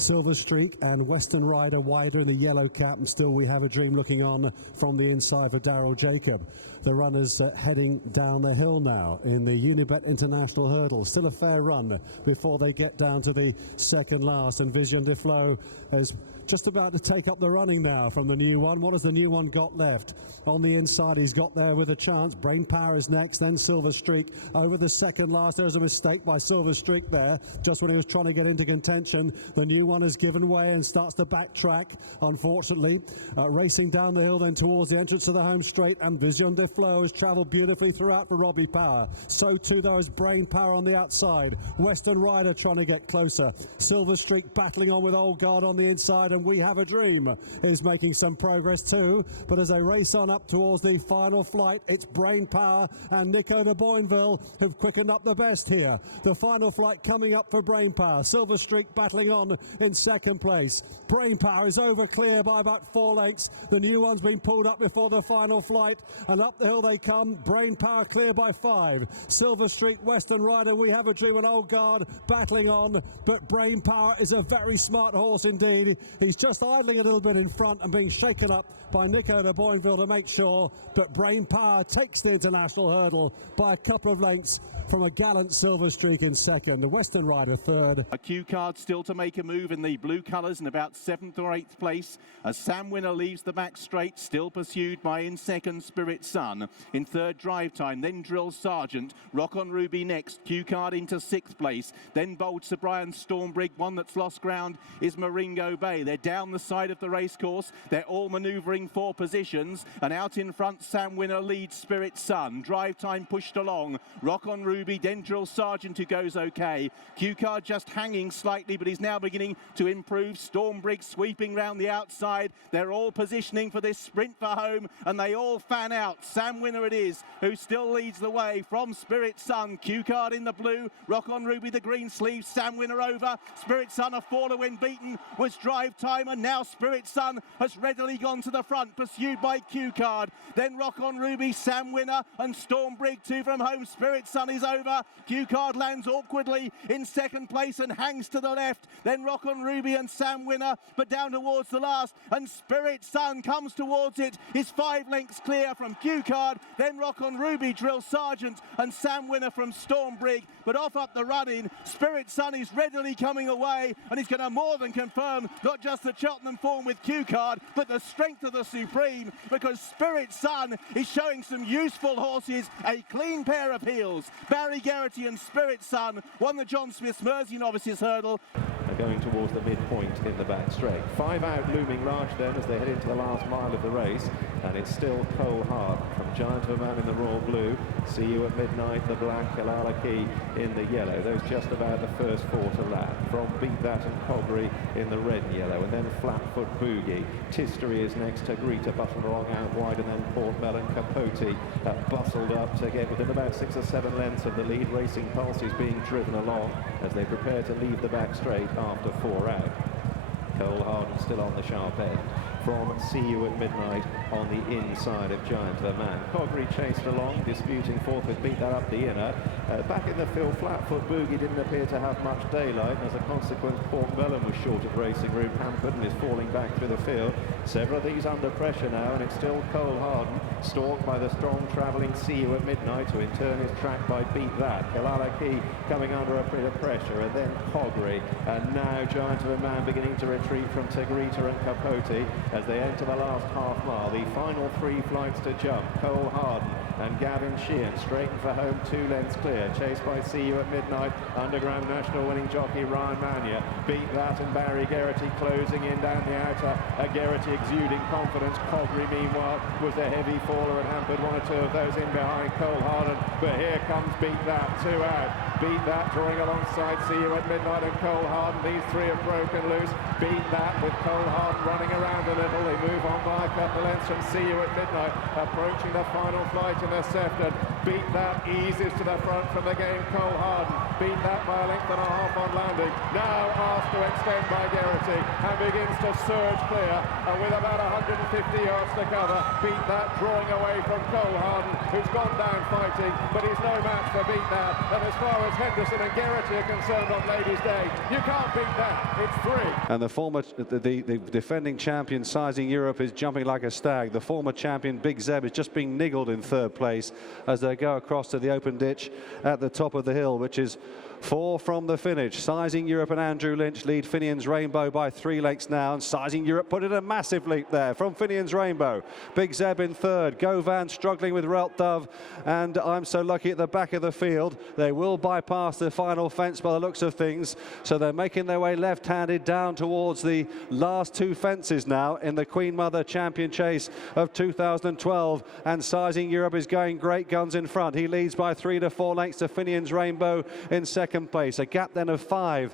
Silver Streak and Western Rider wider in the yellow cap, and still We Have a Dream looking on from the inside for Daryl Jacob. The runners heading down the hill now in the Unibet International Hurdle. Still a fair run before they get down to the second last, and Vision de Flo is just about to take up the running now from the new one. What has the new one got left? On the inside, he's got there with a chance. Brain Power is next, then Silver Streak over the second last. There was a mistake by Silver Streak there, just when he was trying to get into contention. The new one has given way and starts to backtrack, unfortunately. Racing down the hill then towards the entrance to the home straight, and Vision de Flo has travelled beautifully throughout for Robbie Power. So too, though, is Brain Power on the outside. Western Rider trying to get closer. Silver Streak battling on with Old Guard on the inside, and We Have a Dream is making some progress too. But as they race on up towards the final flight, it's Brain Power and Nico de Boinville who've quickened up the best here. The final flight coming up for Brain Power. Silver Streak battling on in second place. Brain Power is over clear by about 4 lengths. The new one's been pulled up before the final flight, and up the hill they come. Brain Power clear by 5. Silver Streak, Western Rider, We Have a Dream and Old Guard battling on, but Brain Power is a very smart horse indeed. He's just idling a little bit in front and being shaken up by Nico de Boinville to make sure, but Brain Power takes the international hurdle by a couple of lengths from a gallant Silver Streak in second. The Western Rider third. A Q Card still to make a move in the blue colours in about 7th or 8th place as Sam Winner leaves the back straight, still pursued by in second Spirit Sun. In third Drive Time, then Drill Sergeant. Rock on Ruby next. Q Card into 6th place. Then Bold Sir Brian Stormbrig. One that's lost ground is Maringo Bay. They're down the side of the racecourse. They're all manoeuvring for positions, and out in front Sam Winner leads Spirit Sun. Drive Time pushed along. Rock on Ruby, then Drill Sergeant who goes okay. Q Card just hanging slightly, but he's now beginning to improve. Stormbrig sweeping round the outside. They're all positioning for this sprint for home, and they all fan out. Sam Winner it is who still leads the way from Spirit Sun. Q Card in the blue, Rock on Ruby the green sleeve. Sam Winner over. Spirit Sun a faller when beaten was Drive Time, and now Spirit Sun has readily gone to the front, pursued by Q Card. Then Rock on Ruby, Sam Winner and Stormbrig two from home. Spirit Sun is over. Q Card lands awkwardly in second place and hangs to the left. Then Rock on Ruby and Sam Winner, but down towards the last, and Spirit Sun comes towards it. Is 5 lengths clear from Q Card. Then Rock on Ruby, Drill Sergeant and Sam Winner from Stormbrig, but off up the run-in. Spirit Sun is readily coming away, and he's going to more than confirm not just the Cheltenham form with Q Card, but the strength of the Supreme, because Spirit Sun is showing some useful horses, a clean pair of heels. Barry Geraghty and Spirit Sun won the John Smith's Mersey Novices Hurdle. They're going towards the midpoint in the back straight. 5 out looming large then as they head into the last mile of the race, and it's still Cole Hart from Giant of a Man in the royal blue. See You at Midnight, the black, Kalala Key in the yellow. Those just about the first 4 to lap. From Beat That and Cobry in the red and yellow, and then Flatfoot Boogie. Tistery is next to Greta Button Wrong out wide, and then Port Mellon Capote bustled up to get within about 6 or 7 lengths of the lead. Racing Pulse is being driven along as they prepare to leave the back straight after 4 out. Cole Harden still on the sharp end. From See You at Midnight on the inside of Giant of a Man. Coggery chased along, disputing fourth with Beat That up the inner. Back in the field, Flatfoot Boogie didn't appear to have much daylight, and as a consequence, Port Mellon was short of racing room, hampered, and is falling back through the field. Several of these under pressure now, and it's still Cole Harden, stalked by the strong travelling See You at Midnight, who in turn is tracked by Beat That. Kalala Key coming under a bit of pressure, and then Coggery, and now Giant of a Man beginning to retreat from Tigrita and Capote as they enter the last half mile. The final 3 flights to jump. Cole Harden and Gavin Sheehan straighten for home, 2 lengths clear, chased by See You at Midnight. Underground National winning jockey Ryan Mania. Beat That and Barry Geraghty closing in down the outer. Geraghty exuding confidence. Coggery meanwhile was a heavy faller and hampered 1 or 2 of those in behind Cole Harden, but here comes Beat That, 2 out. Beat That drawing alongside See You at Midnight and Cole Harden. These 3 have broken loose. Beat That with Cole Harden running around a little. They move on by a couple lengths from See You at Midnight, approaching the final flight in the Sefton. Beat That eases to the front from the game. Cole Harden beat that by a length and a half on landing. Now asked to extend by Geraghty and begins to surge clear. And with about 150 yards to cover, Beat That drawing away from Cole Harden, who's gone down fighting, but he's no match for Beat That. And as far as Henderson and Geraghty are concerned on Ladies' Day, you can't beat that. It's 3. And the defending champion, Sizing Europe, is jumping like a stag. The former champion, Big Zeb, is just being niggled in third place as they go across to the open ditch at the top of the hill, which is 4 from the finish. Sizing Europe and Andrew Lynch lead Finian's Rainbow by 3 lengths now, and Sizing Europe put in a massive leap there from Finian's Rainbow. Big Zeb in third, Govan struggling with Relt Dove, and I'm So Lucky at the back of the field. They will bypass the final fence by the looks of things, so they're making their way left-handed down towards the last 2 fences now in the Queen Mother Champion Chase of 2012, and Sizing Europe is going great guns in front. He leads by 3 to 4 lengths to Finian's Rainbow in second place. A gap then of 5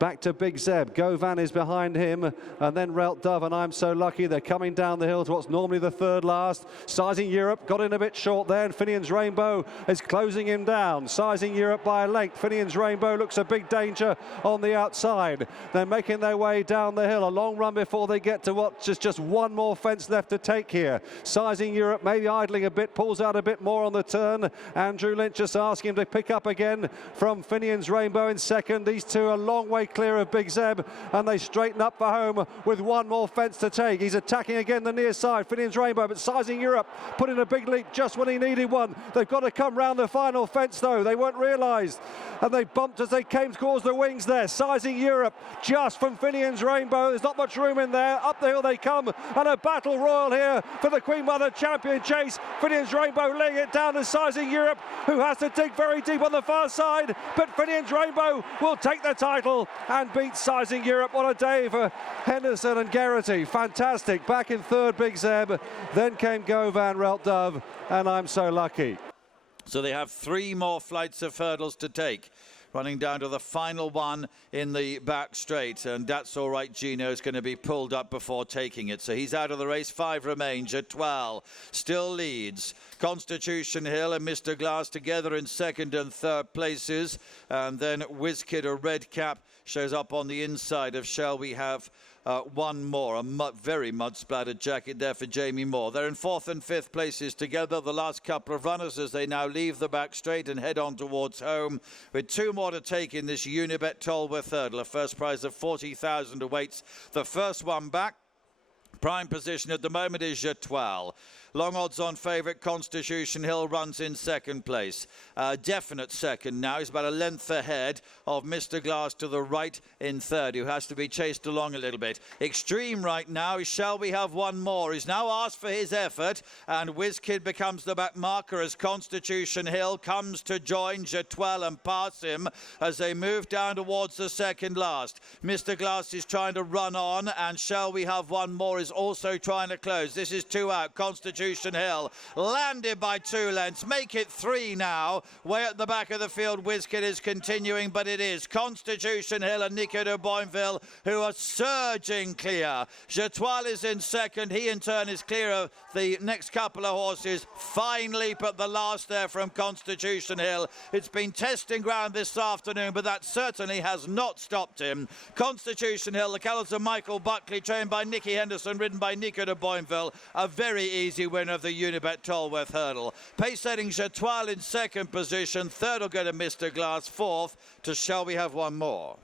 back to Big Zeb. Govan is behind him, and then Relt Dove and I'm So Lucky. They're coming down the hill to what's normally the third last. Sizing Europe got in a bit short there, and Finian's Rainbow is closing him down. Sizing Europe by a length. Finian's Rainbow looks a big danger on the outside. They're making their way down the hill. A long run before they get to what's just one more fence left to take here. Sizing Europe maybe idling a bit, pulls out a bit more on the turn. Andrew Lynch just asking him to pick up again from Finian's Rainbow in second. These two are a long way clear of Big Zeb, and they straighten up for home with one more fence to take. He's attacking again the near side, Finian's Rainbow, but Sizing Europe put in a big leap just when he needed one. They've got to come round the final fence though. They weren't realised, and they bumped as they came towards the wings there. Sizing Europe just from Finian's Rainbow. There's not much room in there. Up the hill they come, and a battle royal here for the Queen Mother Champion Chase. Finian's Rainbow laying it down to Sizing Europe, who has to dig very deep on the far side, but Finian's Rainbow will take the title and beat Sizing Europe. What a day for Henderson and Geraghty. Fantastic. Back in third, Big Zeb. Then came Govan, Relt Dove, and I'm So Lucky. So they have 3 more flights of hurdles to take, running down to the final one in the back straight, and That's All Right Gino is going to be pulled up before taking it. So he's out of the race. 5 remain. Jetoile still leads. Constitution Hill and Mr. Glass together in second and third places, and then Wizkid, a red cap, shows up on the inside of Shall We Have One More. A very mud-splattered jacket there for Jamie Moore. They're in 4th and 5th places together, the last couple of runners, as they now leave the back straight and head on towards home, with 2 more to take in this Unibet Tolworth hurdle. A first prize of 40,000 awaits the first one back. Prime position at the moment is Jetoile. Long odds on favourite Constitution Hill runs in second place. Definite second now. He's about a length ahead of Mr. Glass to the right in third, who has to be chased along a little bit. Extreme right now is Shall We Have One More. He's now asked for his effort, and Wizkid becomes the back marker as Constitution Hill comes to join Jetoile and pass him as they move down towards the second last. Mr. Glass is trying to run on, and Shall We Have One More is also trying to close. This is 2 out. Constitution Hill landed by 2 lengths. Make it 3 now. Way at the back of the field, Wizkid is continuing, but it is Constitution Hill and Nico de Boinville who are surging clear. Jetoile is in second. He in turn is clear of the next couple of horses. Fine leap at the last there from Constitution Hill. It's been testing ground this afternoon, but that certainly has not stopped him. Constitution Hill, the colours of Michael Buckley, trained by Nicky Henderson, ridden by Nico de Boinville. A very easy win of the Unibet Tolworth hurdle. Pace setting Jetoile in second position. Third will go to Mr. Glass. Fourth to Shall We Have One More.